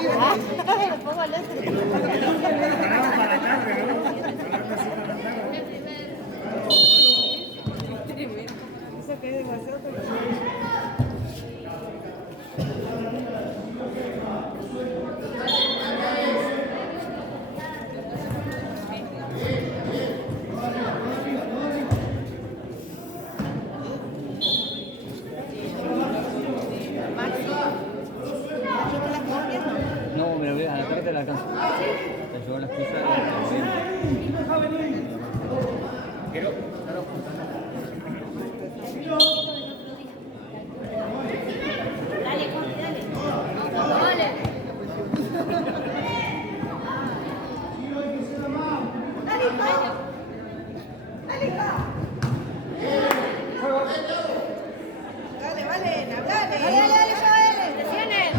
Le pongo al otro. Eso que es demasiado. No, me lo voy a la tarde te la alcanzo. Te llevo las pizzas y quiero. Dale, dale. Dale. Dale, Valena, dale. Dale, Joel. Presiones.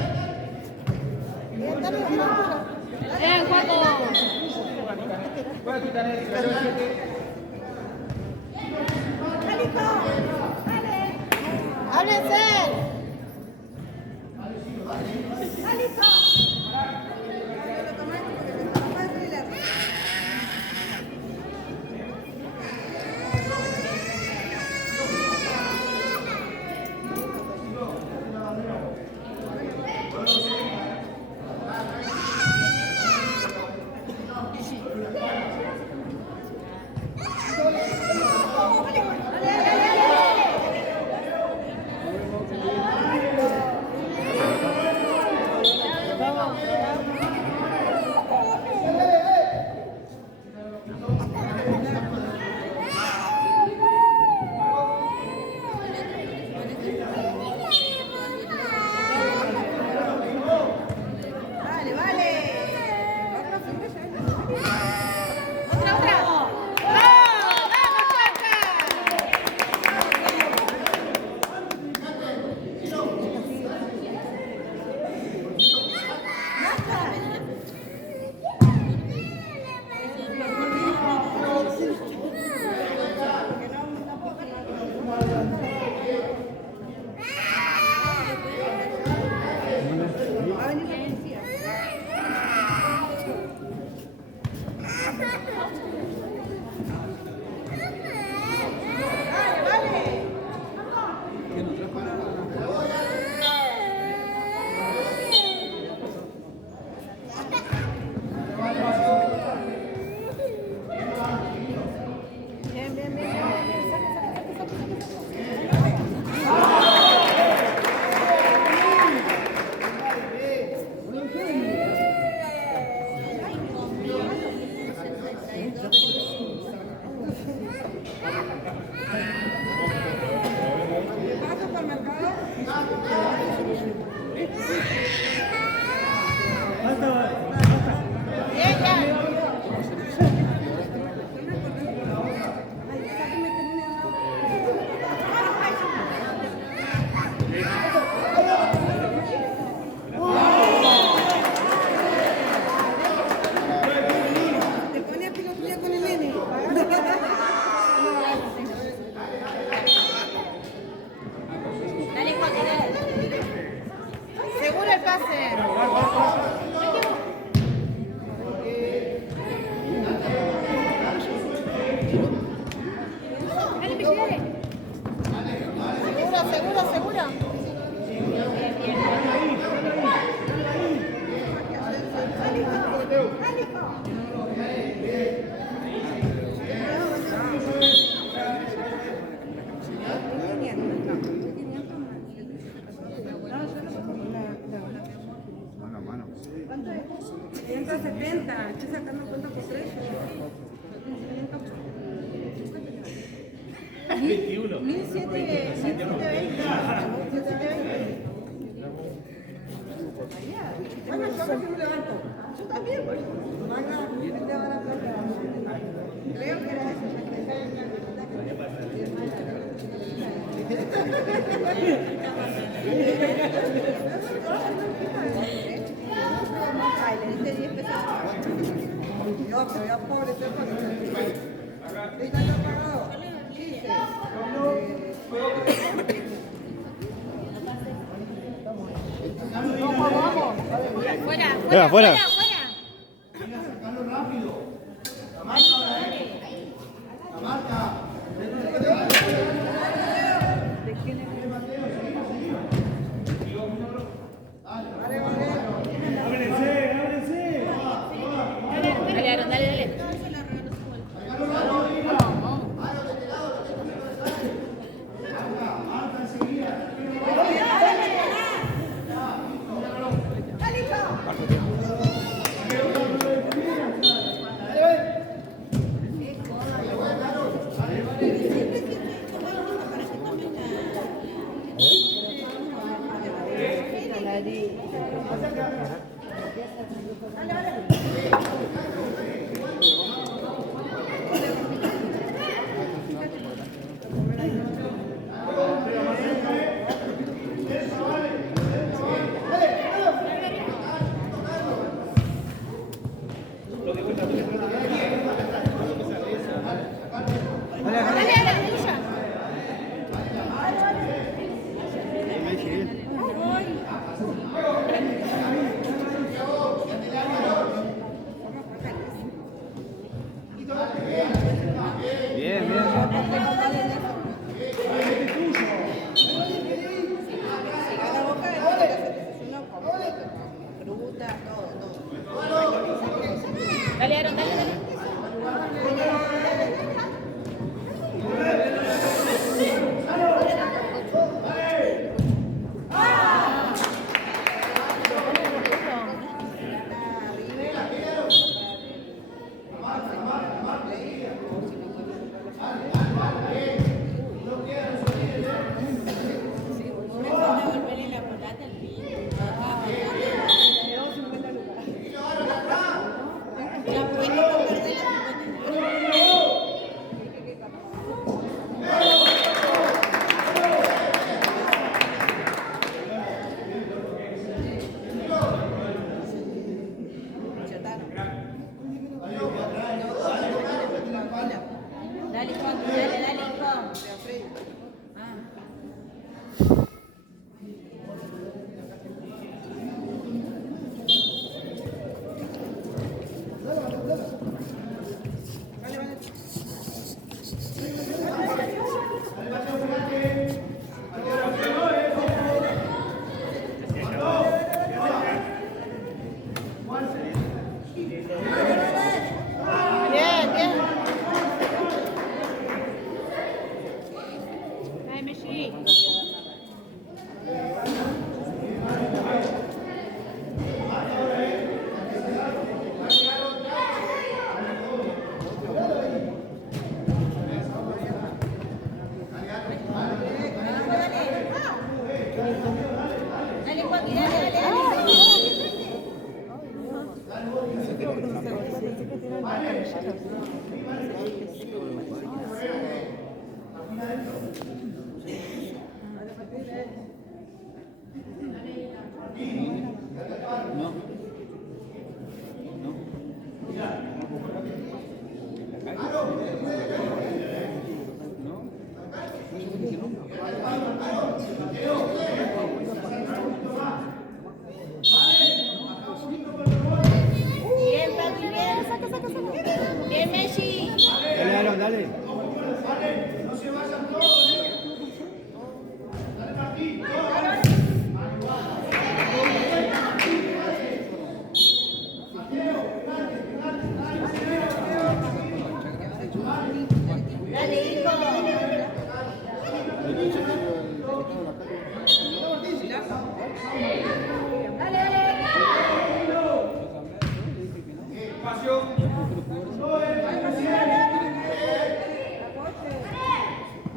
Juaco. ¡Háblense! Vale, vale. Otra. ¡Vamos, Chaca! Bien, bien, bien, bien, bien. ¿Vas al supermercado? Te pone a pilotear con el nene. Dale, Juaco, dale. Seguro el pase. Dale, Pichi, dale. Seguro, seguro, seguro. ¿Cuánto es? 170. Estoy sacando cuenta por 3. 21. 1720. Bueno, yo me levanto. Yo también, pues. Creo que era eso. Ay, le diste 10 pesos. Yo, pero ya pobre, ¿está ya pagado? 15. Vamos. Fuera. Fuera, afuera. fuera. Dale, Aaron, dale, dale. Dale, dale, Lucha. Bien, bien. Cada boca es uno completo, fruta, todo. Dale, Aaron, dale, dale. Dale, Juan, dale, dale, Juan. Bien, bien. Dale, Messi. Dale, Joaquín, dale, dale, No. Bien, papi, bien. Saca, saca, saca. Bien, Messi. Dale, Aaron, dale. Dale, hijo. Dale, dale.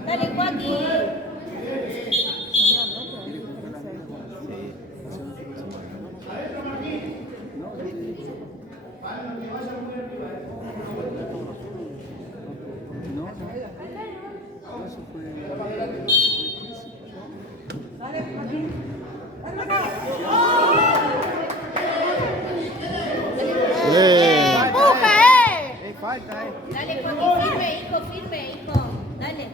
Dale, Joaquín. ¡Empuja, Falta, Dale, Joaquín, firme, hijo. Dale.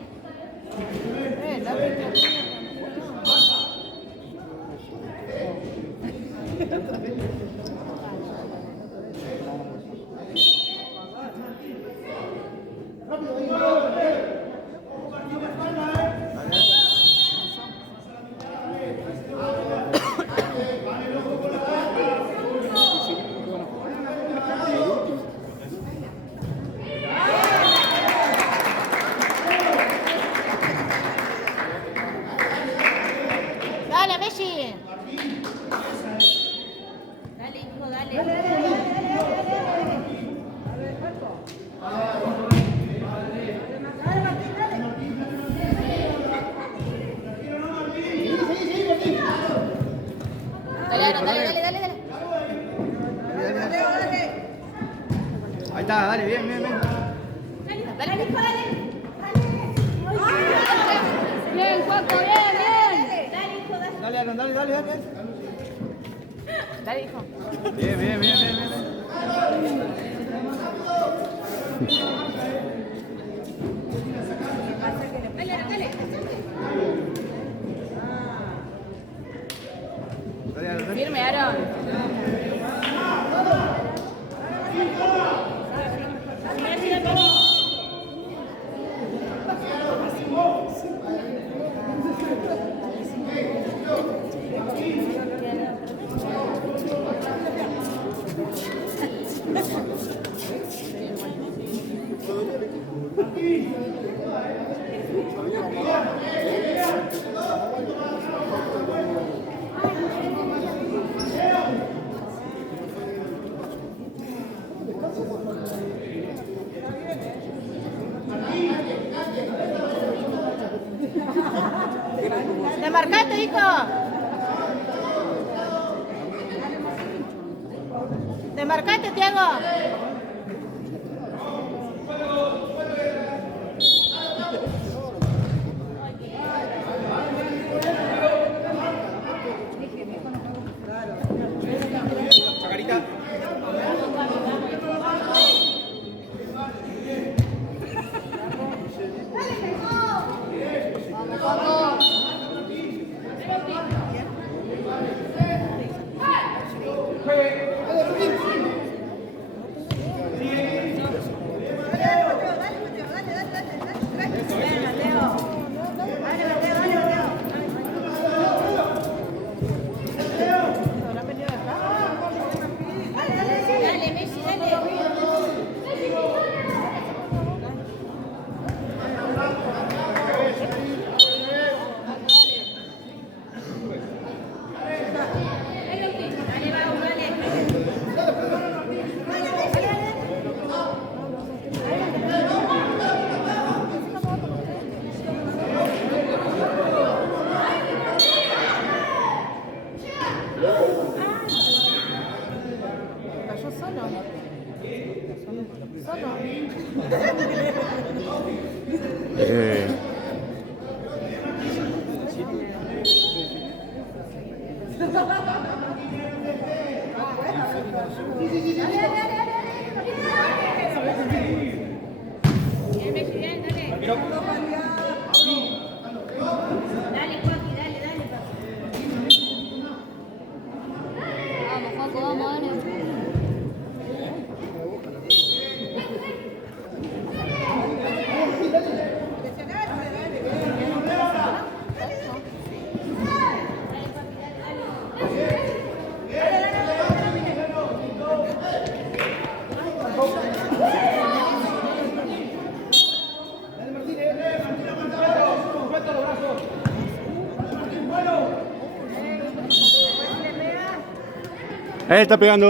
Dale. Ahí está, dale, bien. Dale, hijo, dale. Bien, Juaco, bien. Dale, hijo, dale. Dale, Aaron, dale. Dale, hijo. Bien. Dale. Firme, Aaron. ¿Te marcaste, hijo? ¿Te marcaste, Tiago? Chacarita. Dale, Messi, dale. Cayó solo. Bien, Messi, bien, dale. Dale, Joaquín, dale. Vamos, Juaco, vamos, dale. Ahí está pegando.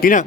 Quina.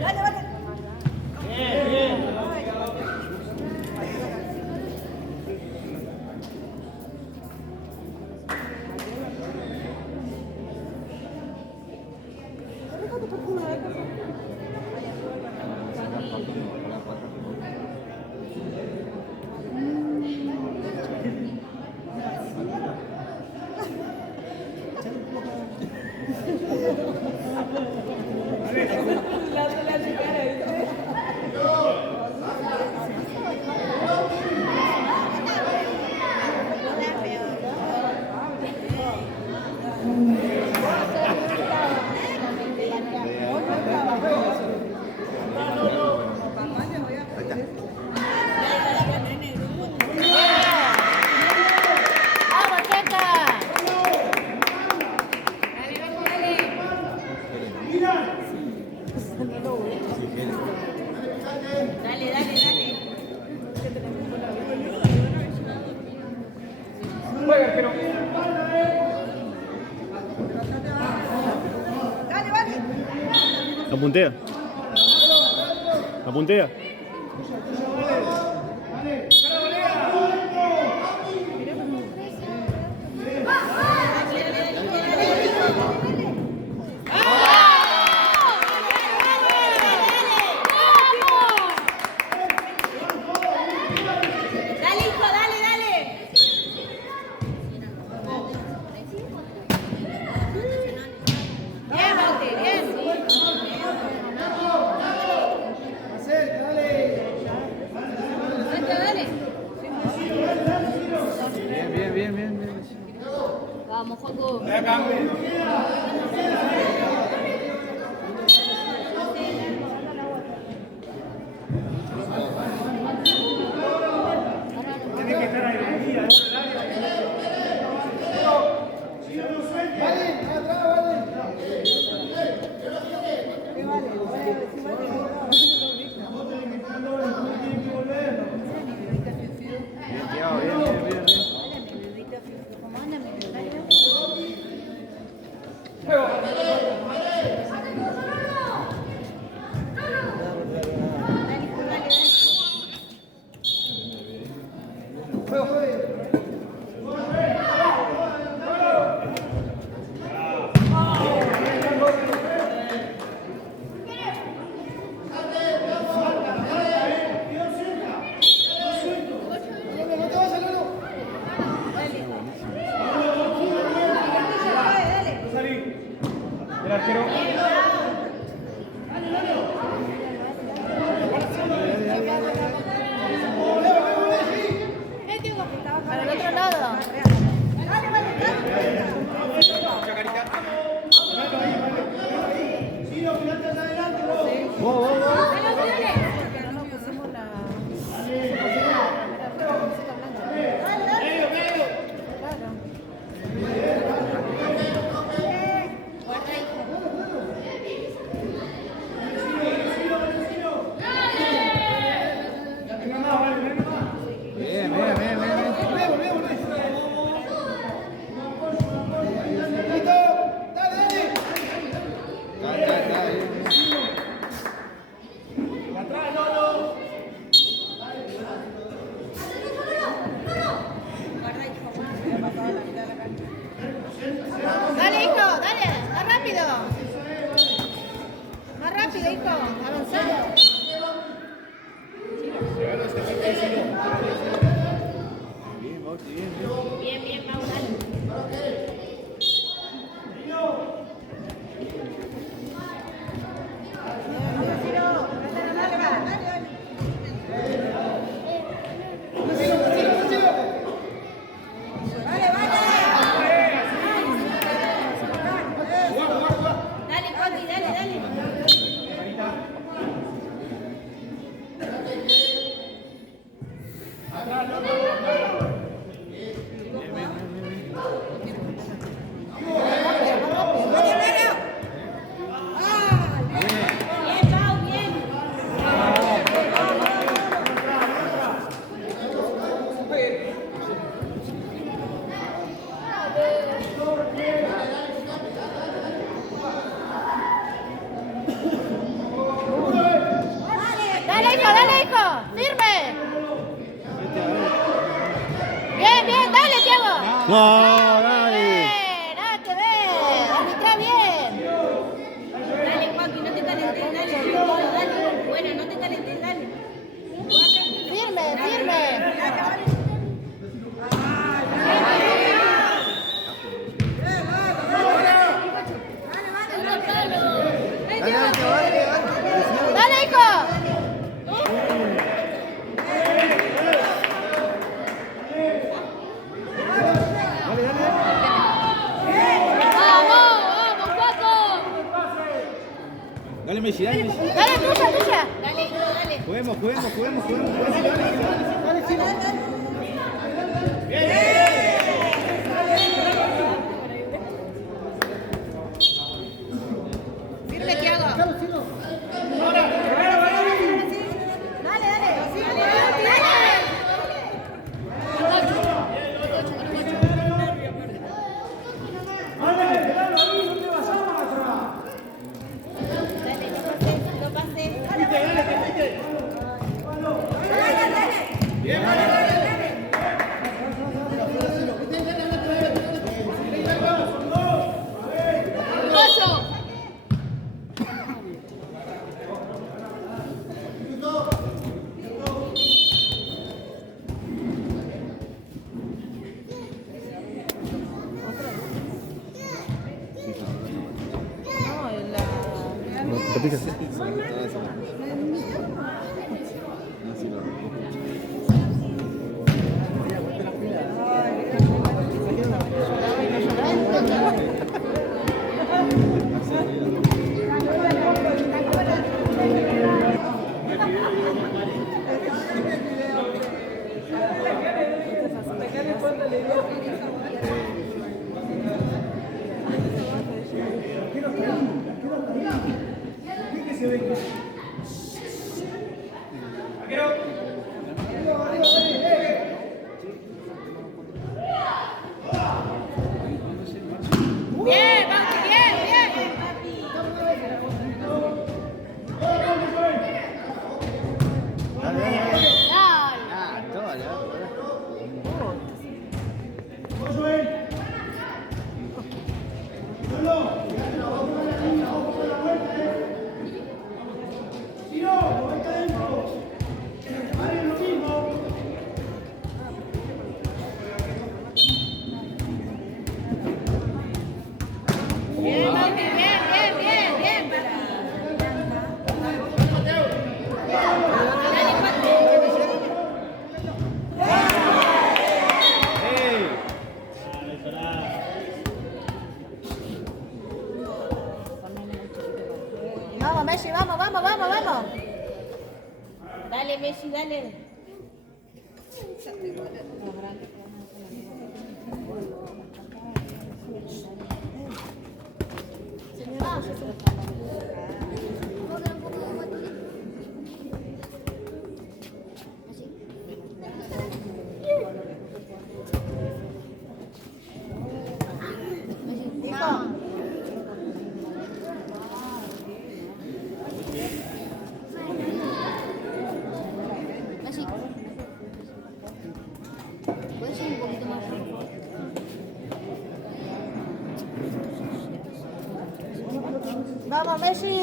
Dale, vale. ¡Vamos, Checa! Dale, dale, dale. Dale, vale. La puntea. La puntea. Dale, hijo, dale, dale. Bien, Bauti, bien. Vente, dale. Bien. Vamos, Juaco. Para el otro lado. Bien. Dale, hijo, dale. Más rápido. Más rápido, hijo. Avanzado. Bien, Mau, dale. Dale, Pati, dale. dale, hijo. Firme. Bien, bien, dale, Tiago. No, dale. Bien, nada que ver. Arbitra bien. Dale, Joaquín, no te calentes, dale. Bueno, no te calentes, dale. Firme, firme. Dale, hijo. Vamos, Paco. Dale, Messi, dale, Messi. Dale, tuya, tuya. Dale, hijo, dale. Juguemos. Firme, Tiago. No pases. Te pica. Bien, Bauti, bien, bien. Bien, Bauti, bien, bien, bien, bien. Vamos, Messi, vamos, vamos, vamos, vamos. Dale, Messi, dale. Vamos, Messi.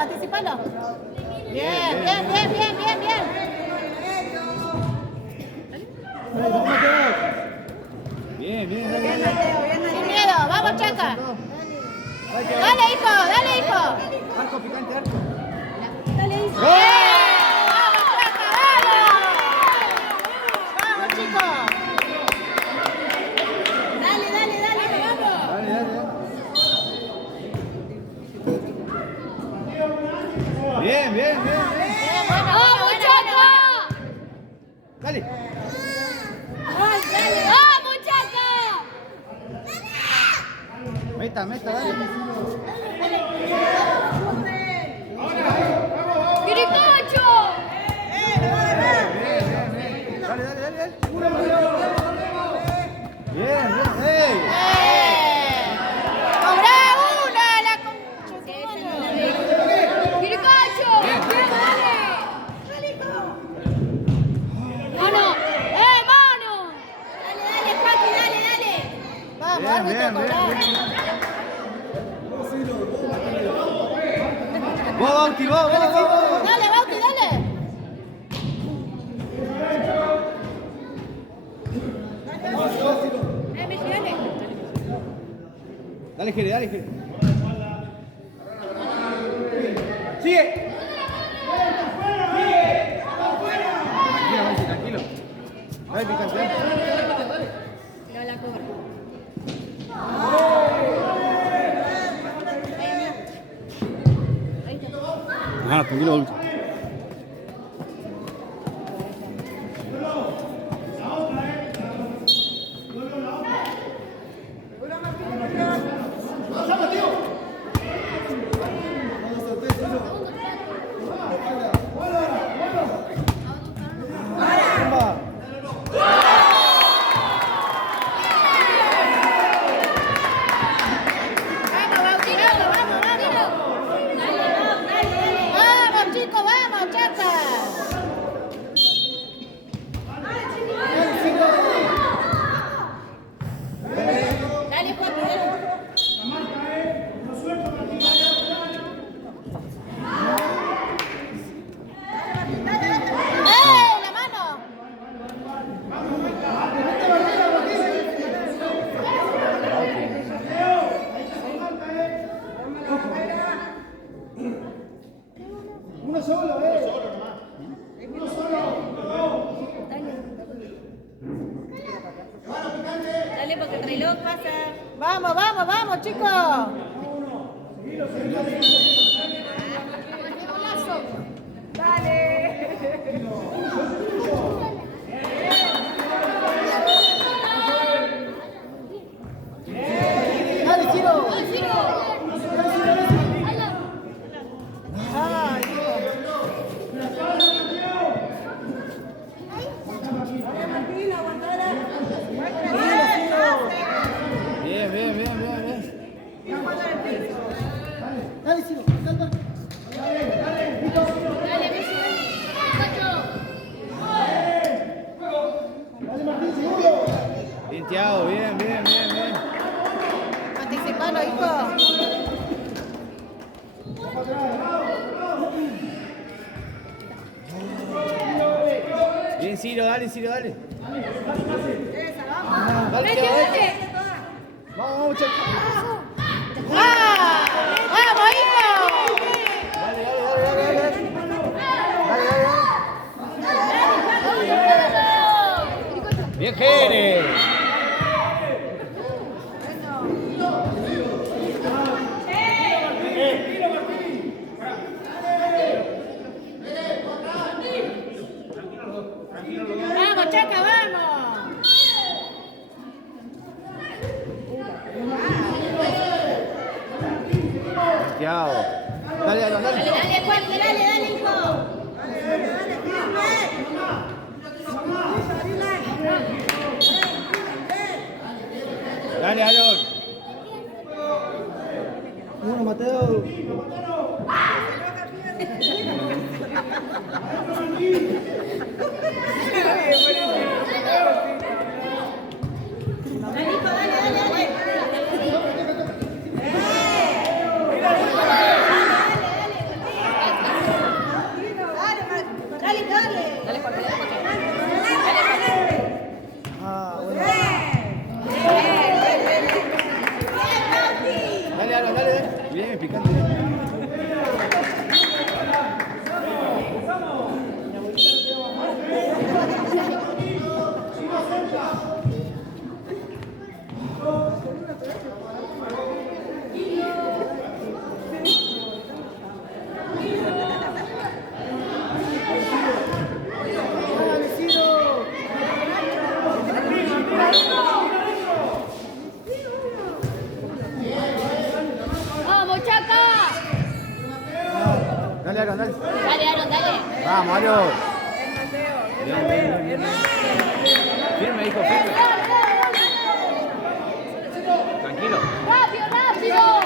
anticipalo. Bien, bien, bien, bien, bien, bien. Bien, bien, Bien, Mateo, bien, Sin Mateo. miedo, vamos, Chaca. Dale, hijo, dale, hijo. Arco, picante, arco. Dale, hijo. ¡Vamos, Chaca, vamos! ¡Vamos, chicos! Dale, dale, dale, vamos. Dale, dale, dale. Bien, bien, bien, bien. ¡Vamos, Chaca! Dale. ¡Vamos, Chaca! Meta, meta, dale. ¡Quiricocho! Bien, bien, bien. Dale, dale, dale, dale. Bien, bien. ¡Ey! ¡Cobra una! ¡La concha! ¡Quiricocho! ¡Dale! ¡Mono! ¡Mono! Dale, dale, Joaquín, dale, dale. Vamos, Bien, árbitro, bien, cobrar. Vos, Bauti, vos, vos, vos, vos. Dale, Bauti, dale. Dale, Jere, dale, Jere. Sigue. Tranquilo, Bauti, tranquilo. Dale, picante. Pero la cobra. Ah, tranquilo, Bauti. Vamos, Bauti, vamos, vamos, vamos. Vamos, chicos, vamos, Chaca. Dale, Joaquín, dale. La mano! Uno solo, Dale, porque el reloj pasa. Vamos, vamos, vamos, chicos. Dale, Ciro. Ay, Bien, bien, bien, bien, bien. dale, Ciro. Bien, Thiago, bien, bien, bien, bien. Anticipalo, hijo. Bien, Ciro, dale, Ciro, dale. Dale, Thiago, dale. Vamos, vamos, Chaco. ¡Ah! ¡Vamos, hijo! Dale, dale, dale, dale, dale. Dale, dale, dale. Bien, Jere. ¡Vamos, Chaca, vamos! Thiago. Dale, dale, dale. Dale, dale, Joaquín, dale, dale, hijo. Dale, Aaron. Uno, Mateo. Dale, hijo, dale, dale, dale. Mario. El Mateo. El Bien, Mateo. bien, bien, El bien. Mateo. Firme, hijo, firme. Tranquilo. ¡Rápido, rápido!